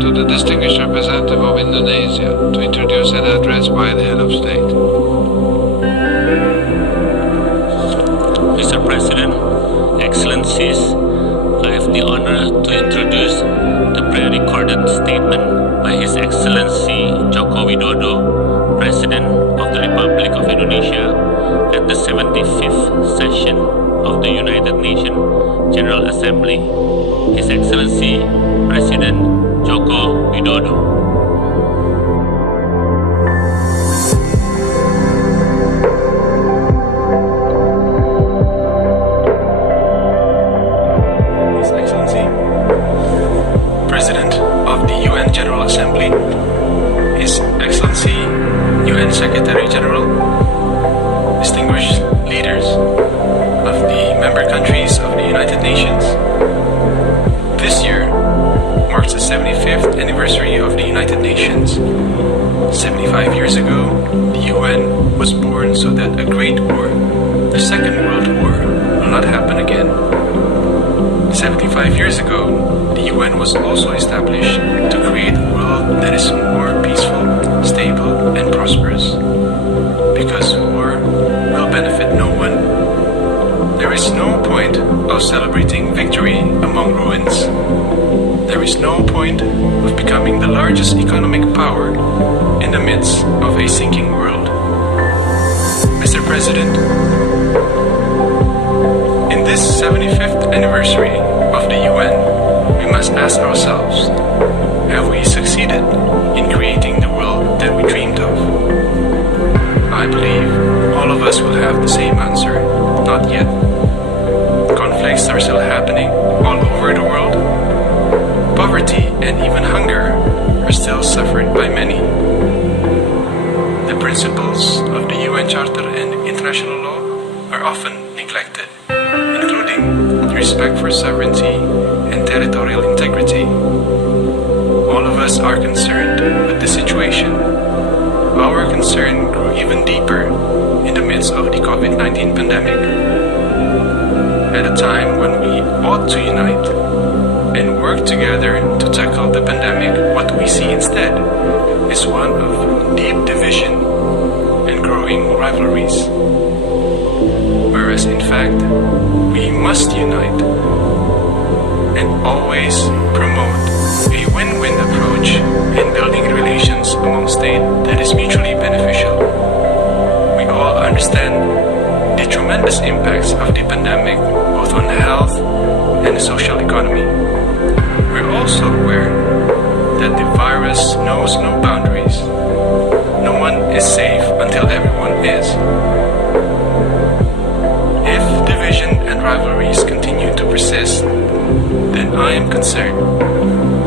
to the distinguished representative of Indonesia to introduce an address by the head of state. Mr. President, Excellencies, I have the honor to introduce the pre-recorded statement by His Excellency Joko Widodo, President of the Republic of Indonesia, at the 75th session of the United Nations General Assembly. His Excellency President Joko Widodo. Secretary General, distinguished leaders of the member countries of the United Nations. This year marks the 75th anniversary of the United Nations. 75 years ago, the UN was born so that a great war, the Second World War, will not happen again. 75 years ago, the UN was also established to create a world that is more peaceful, stable, and prosperous. Because war will benefit no one. There is no point of celebrating victory among ruins. There is no point of becoming the largest economic power in the midst of a sinking world. Mr. President, in this 75th anniversary of the UN, we must ask ourselves, have we succeeded in creating the world that we dreamed of? I believe all of us will have the same answer, not yet. Conflicts are still happening all over the world. Poverty and even hunger are still suffered by many. The principles of the UN Charter and international law are often neglected, including respect for sovereignty and territorial integrity. All of us are concerned with the situation. Our concern grew even deeper in the midst of the COVID-19 pandemic. At a time when we ought to unite and work together to tackle the pandemic, what we see instead is one of deep division and growing rivalries. Whereas in fact, we must unite and always promote a win-win approach in building relations among states that is mutually beneficial. We all understand the tremendous impacts of the pandemic, both on health and the social economy. We're also aware that the virus knows no boundaries. No one is safe until everyone is. If division and rivalries continue to persist, then I am concerned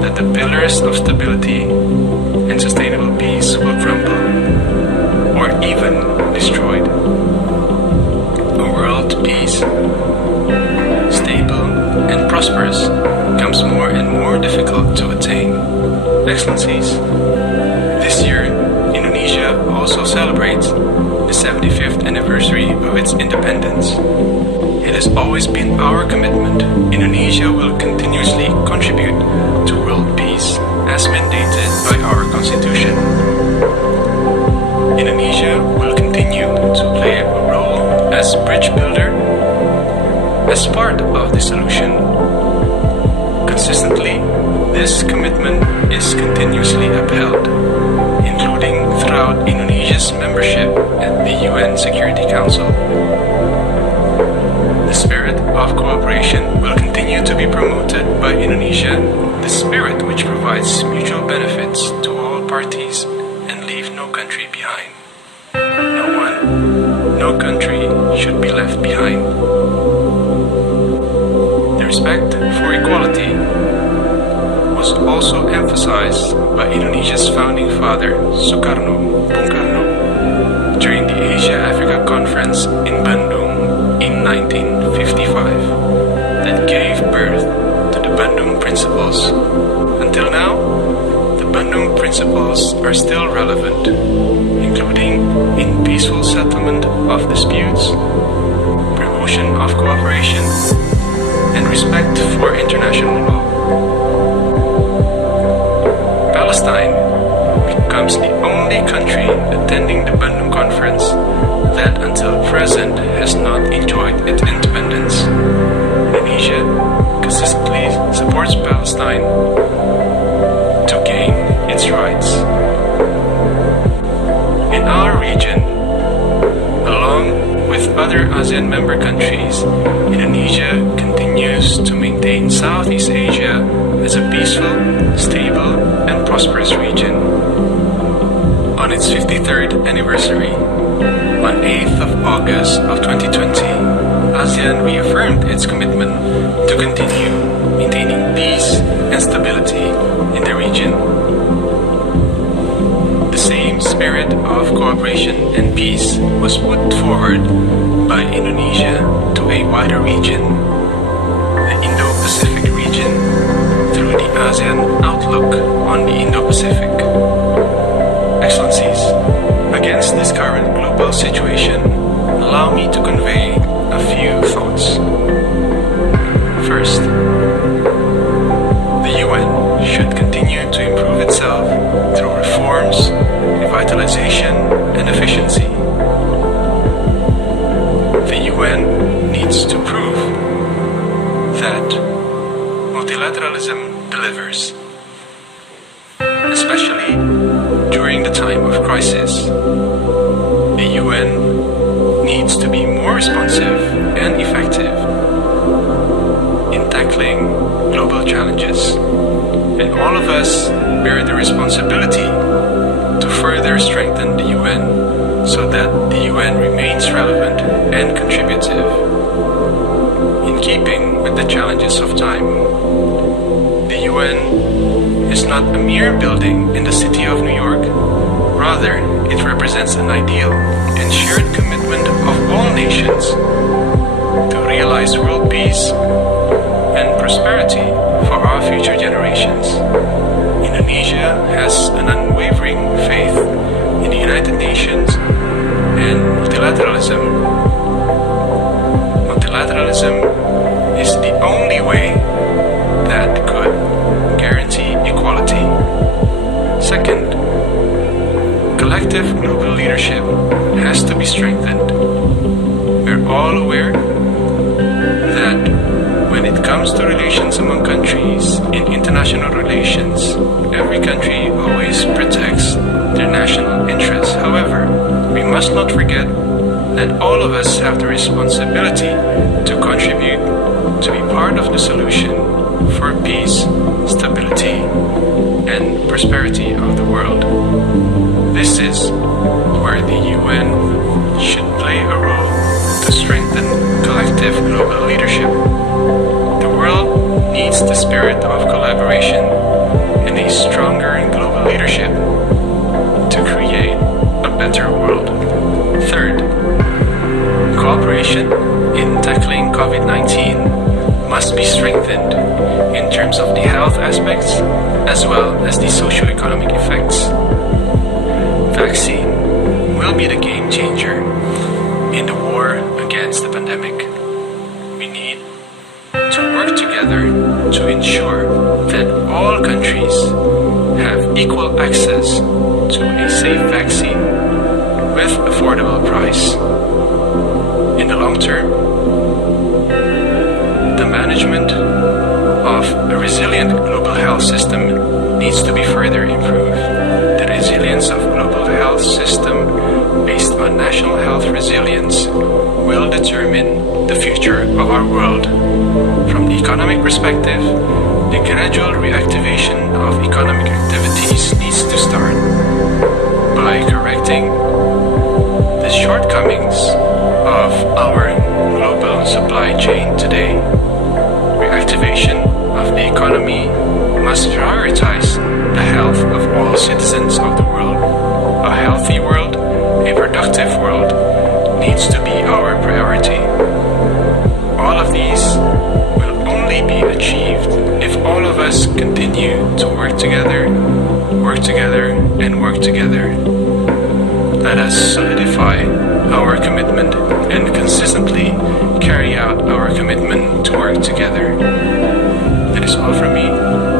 that the pillars of stability and sustainable peace will crumble or even destroyed. A world peace, stable and prosperous, becomes more and more difficult to attain. Excellencies, this year Indonesia also celebrates the 75th anniversary of its independence. It has always been our commitment. Indonesia will continuously contribute to world peace as mandated by our constitution. Indonesia will continue to play a role as bridge builder, as part of the solution. Consistently, this commitment is continuously upheld, including throughout Indonesia's membership at the UN Security Council. The spirit of cooperation will continue to be promoted by Indonesia, the spirit which provides mutual benefits to all parties and leave no country behind. No one, no country should be left behind. The respect for equality was also emphasized by Indonesia's founding father, Bung Karno, during the Asia-Africa Conference in Bandung in 1955 that gave birth to the Bandung Principles. Until now, the Bandung Principles are still relevant, including in peaceful settlement of disputes, promotion of cooperation, and respect for international law. becomes the only country attending the Bandung Conference that until present has not enjoyed its independence. Indonesia consistently supports Palestine to gain its rights. In our region, along with other ASEAN member countries, Indonesia continues to maintain Southeast Asia as a peaceful, stable, and prosperous region. On its 53rd anniversary, on 8th of August of 2020, ASEAN reaffirmed its commitment to continue maintaining peace and stability in the region. The same spirit of cooperation and peace was put forward by Indonesia to a wider region, the Indo-Pacific region, through the ASEAN Outlook on the Indo-Pacific. Excellencies, against this current global situation, allow me to convey a few thoughts. First, the UN should continue to improve itself through reforms, revitalization, and efficiency. The UN needs to prove that multilateralism delivers, especially during the time of crisis. The UN needs to be more responsive and effective in tackling global challenges, and all of us bear the responsibility to further strengthen the UN so that the UN remains relevant and contributive. In keeping with the challenges of time, the UN is not a mere building in the city of New York. Rather, it represents an ideal and shared commitment of all nations to realize world peace and prosperity for our future generations. Indonesia has an unwavering faith in the United Nations and multilateralism. Multilateralism is the only way that could guarantee equality. Second, collective global leadership has to be strengthened. We're all aware that when it comes to relations among countries in international relations, every country always protects their national interests. However, we must not forget that all of us have the responsibility to contribute to be part of the solution for peace, stability, and prosperity of the world. This is where the UN should play a role to strengthen collective global leadership. The world needs the spirit of collaboration and a stronger global leadership to create a better world. Third, cooperation in tackling COVID-19 must be strengthened in terms of the health aspects as well as the socio-economic effects. Vaccine will be the game changer in the war against the pandemic. We need to work together to ensure that all countries have equal access to a safe vaccine with affordable price. In the long term, the management of a resilient global health system needs to be further improved. The resilience of global health system based on national health resilience will determine the future of our world. From the economic perspective, the gradual reactivation of economic activities needs to start by correcting the shortcomings of our global supply chain today. Reactivation of the economy must prioritize the health of all citizens of the world. A healthy world, a productive world, needs to be our priority. All of these will only be achieved if all of us continue to work together, and work together. Let us solidify our commitment and consistently carry out our commitment to work together. That is all from me.